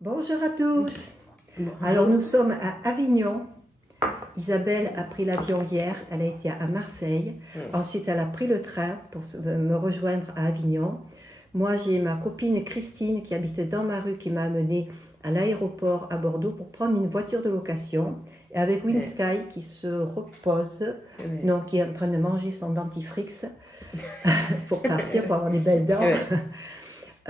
Bonjour à tous. Alors nous sommes à Avignon. Isabelle a pris l'avion hier, elle a été à Marseille. Ensuite elle a pris le train pour me rejoindre à Avignon. Moi j'ai ma copine Christine qui habite dans ma rue qui m'a amenée à l'aéroport à Bordeaux pour prendre une voiture de location. Et avec Winstyle qui se repose, donc qui est en train de manger son dentifrice pour partir, pour avoir des belles dents.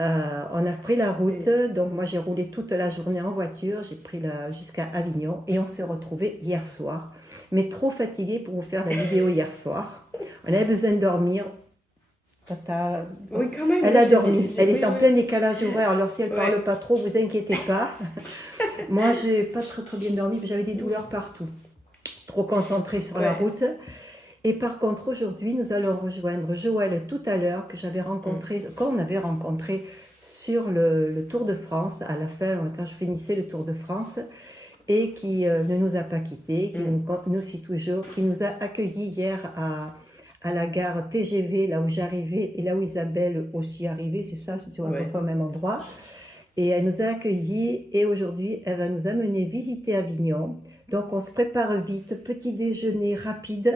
On a pris la route, donc moi j'ai roulé toute la journée en voiture, j'ai pris jusqu'à Avignon et on s'est retrouvés hier soir. Mais trop fatigués pour vous faire la vidéo hier soir. On avait besoin de dormir. Oui, quand même. Elle a dormi, elle est en plein décalage horaire, alors si elle ne parle pas trop, vous inquiétez pas. Moi j'ai pas très bien dormi, j'avais des douleurs partout. Trop concentrée sur la route. Et par contre, aujourd'hui, nous allons rejoindre Joël tout à l'heure, que j'avais rencontré, qu'on avait rencontré sur le Tour de France, à la fin, quand je finissais le Tour de France, et qui ne nous a pas quittés, qui nous suit toujours, qui nous a accueillis hier à la gare TGV, là où j'arrivais, et là où Isabelle aussi arrivait, c'est ça, c'est toujours à peu près au même endroit. Et elle nous a accueillis, et aujourd'hui, elle va nous amener visiter Avignon. Donc, on se prépare vite, petit déjeuner rapide.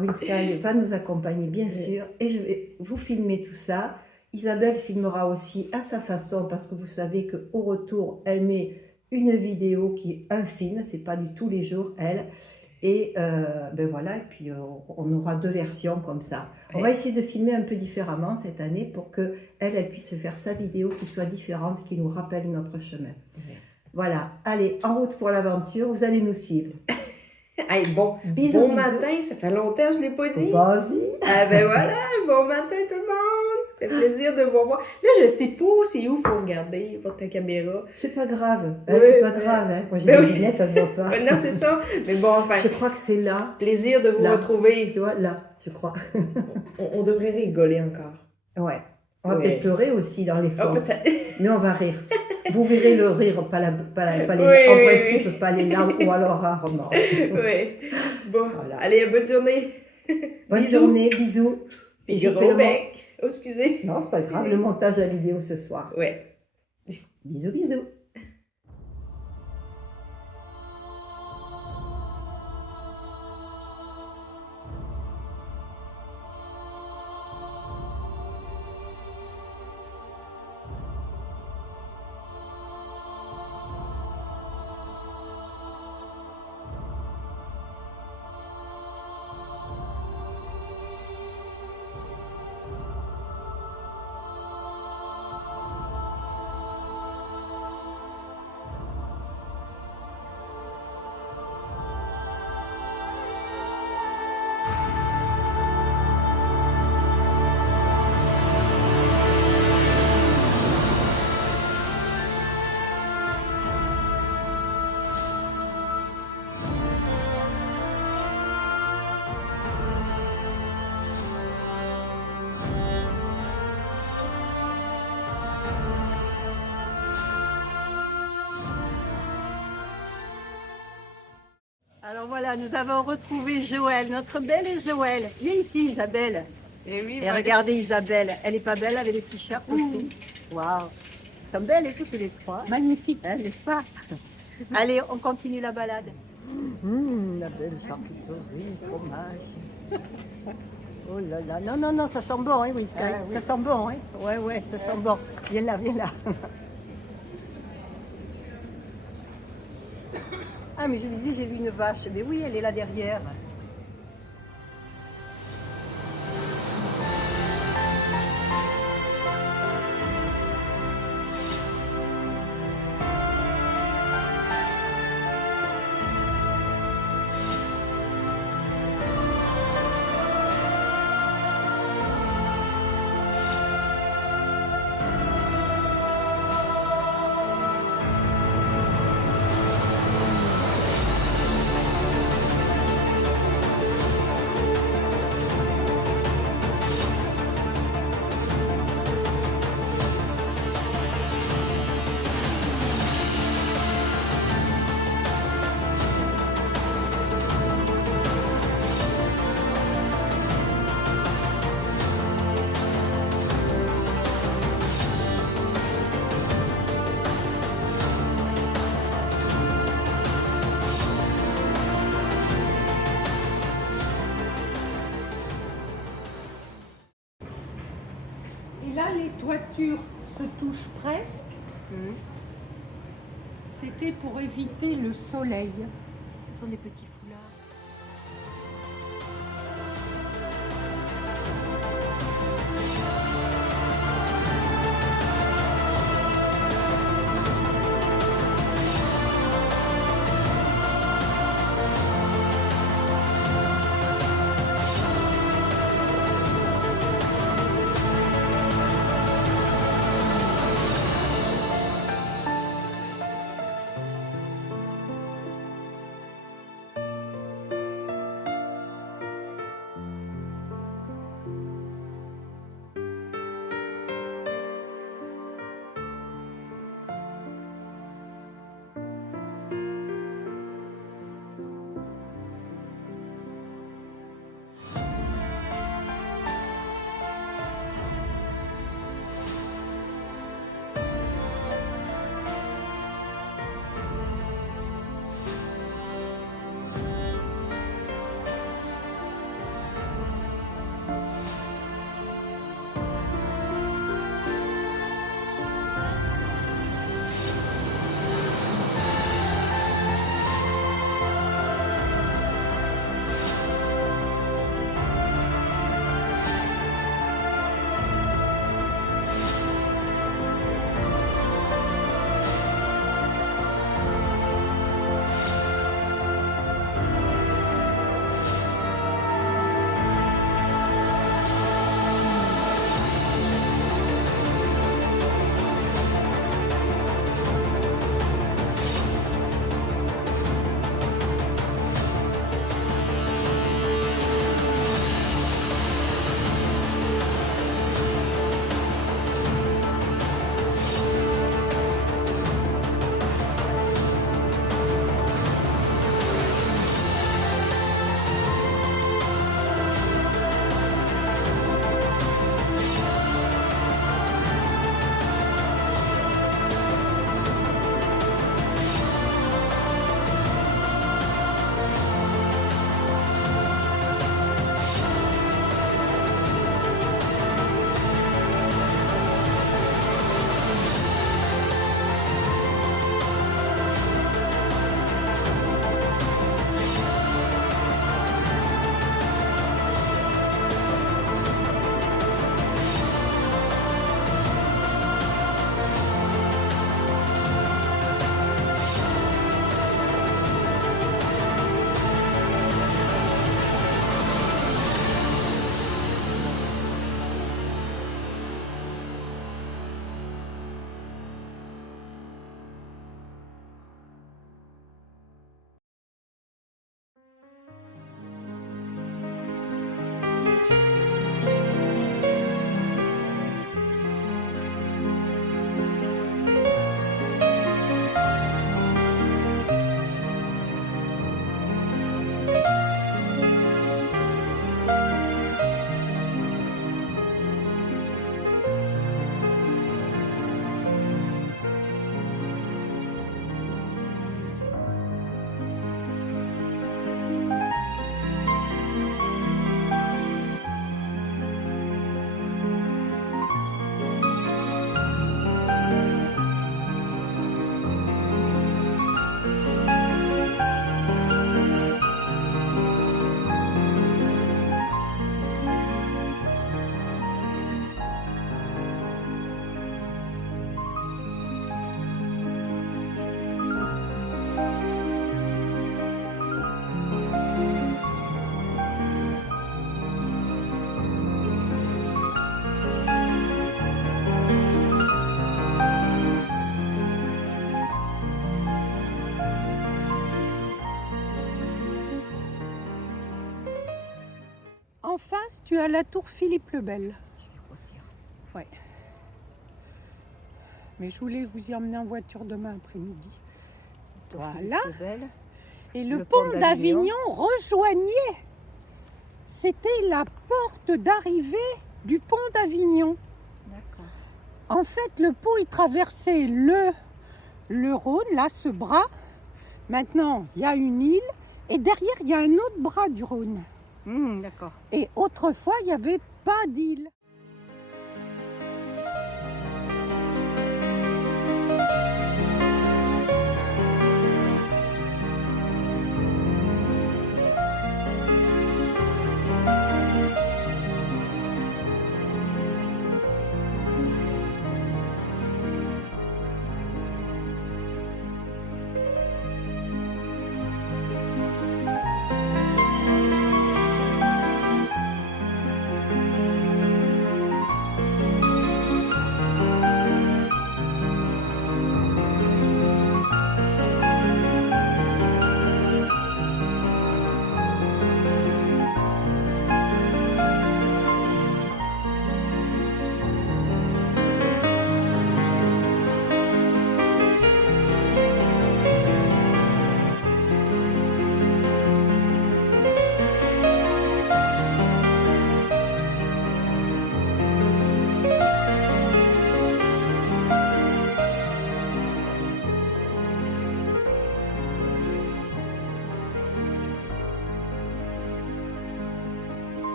Winstyle va nous accompagner bien sûr et je vais vous filmer tout ça. Isabelle filmera aussi à sa façon parce que vous savez qu'au retour elle met une vidéo qui est un film, c'est pas du tous les jours elle. Et ben voilà, et puis on aura deux versions comme ça. On va essayer de filmer un peu différemment cette année pour que elle puisse faire sa vidéo qui soit différente, qui nous rappelle notre chemin. Voilà, allez, en route pour l'aventure, vous allez nous suivre. Hey, bisous, matin, ça fait longtemps que je ne l'ai pas dit. Vas-y. Ah ben voilà, bon matin tout le monde. Ça fait plaisir de vous voir. Là, je ne sais pas c'est où pour regarder votre caméra. C'est pas grave. C'est pas grave. Hein. Moi, j'ai des lunettes, ça se voit pas. Non, c'est ça. Mais bon, enfin. Je crois que c'est là. Plaisir de vous retrouver. Tu vois, là, je crois. on devrait rigoler encore. Ouais. On va peut-être pleurer aussi dans l'effort. Oh, mais on va rire. Vous verrez le rire, pas les, en principe, pas les larmes, ou alors rarement. Oui. Bon, voilà. Allez, bonne journée. Bonne journée, bisous. Et je fais le bec. Oh, excusez. Non, c'est pas grave, le montage à la vidéo ce soir. Ouais. Bisous, bisous. Alors voilà, nous avons retrouvé Joël, notre belle Joël. Viens ici Isabelle. Et regardez Isabelle, elle est pas belle avec les t-shirts aussi. Waouh, elles sont belles et toutes les trois. Magnifique, hein, n'est-ce pas? Allez, on continue la balade. La belle charcuterie, fromage. Oh là là, non, ça sent bon, hein, Winstyle. Oui. Ça sent bon, hein. Ouais, ça sent bon. Viens là. Ah, mais je me dis, j'ai vu une vache. Mais oui, elle est là derrière. Et là, les toitures se touchent presque. C'était pour éviter le soleil. Ce sont des petits foulards. En face, tu as la tour Philippe le Bel. Ouais. Mais je voulais vous y emmener en voiture demain après-midi. Voilà. Et le pont d'Avignon rejoignait. C'était la porte d'arrivée du pont d'Avignon. D'accord. En fait, le pont, il traversait le Rhône, là, ce bras. Maintenant, il y a une île. Et derrière, il y a un autre bras du Rhône. D'accord. Et autrefois, il n'y avait pas d'île.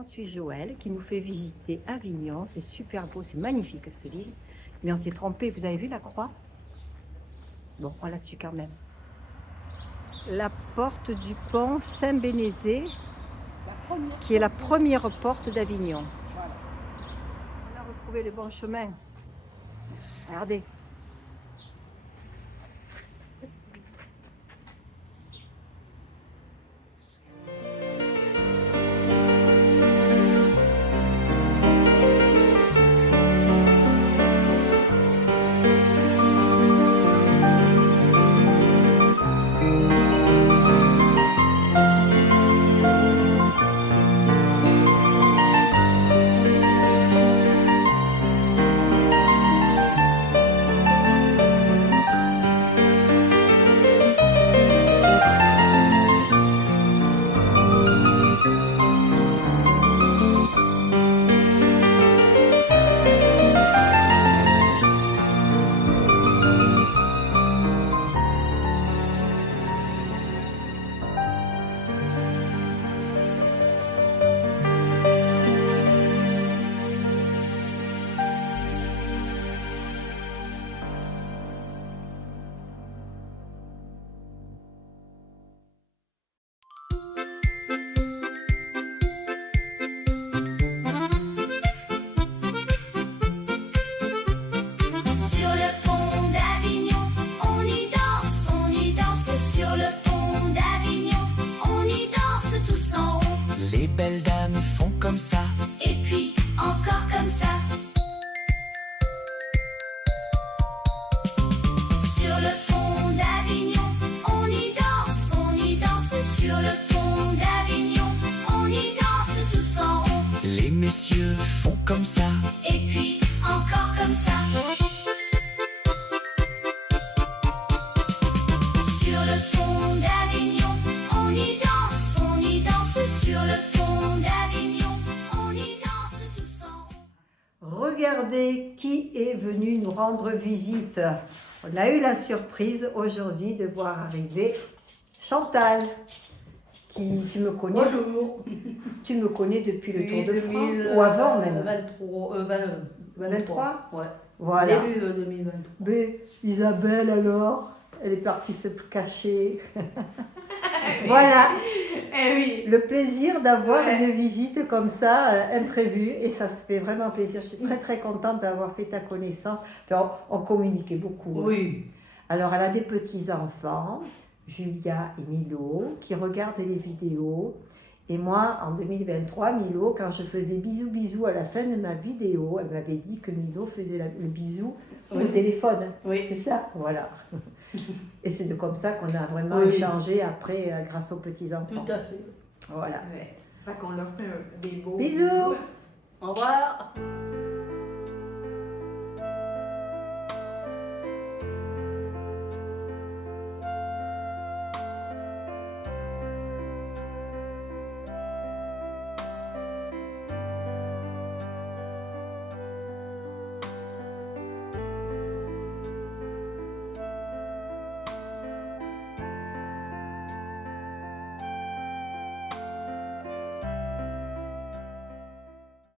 On suit Joël qui nous fait visiter Avignon. C'est super beau, c'est magnifique cette ville. Mais on s'est trompé, vous avez vu la croix? Bon, on la suit quand même. La porte du pont Saint-Bénézé, qui est la première porte d'Avignon. Voilà. On a retrouvé le bon chemin. Regardez. Sur le pont d'Avignon, on y danse sur le pont d'Avignon, on y danse tous en rond, Les belles dames font comme ça. et puis encore comme ça. Sur le pont d'Avignon, on y danse sur le pont d'Avignon, on y danse tous en rond, Les messieurs font comme ça. et puis encore comme ça. Sur le pont d'Avignon, on y danse sur le pont d'Avignon, on y danse tous en rond. Regardez qui est venu nous rendre visite. On a eu la surprise aujourd'hui de voir arriver Chantal. Tu me connais, Bonjour. tu me connais depuis le Oui, Tour de 2000, France ou avant même. 23. Ouais. Voilà. Début 2023. Mais Isabelle alors, elle est partie se cacher. Voilà, Eh oui. le plaisir d'avoir Ouais. une visite comme ça, imprévue, et ça se fait vraiment plaisir. Je suis très très contente d'avoir fait ta connaissance. Alors, on communiquait beaucoup. Hein. Oui. Alors, elle a des petits-enfants, Julia et Milo, qui regardent les vidéos. Et moi, en 2023, Milo, quand je faisais bisous bisous à la fin de ma vidéo, elle m'avait dit que Milo faisait le bisou au Oui. téléphone. Oui. C'est ça? Voilà. Et c'est comme ça qu'on a vraiment Oui. échangé après, grâce aux petits-enfants. Tout à fait. Voilà. Ouais. Fait qu'on leur fait des beaux Bisous. Au revoir.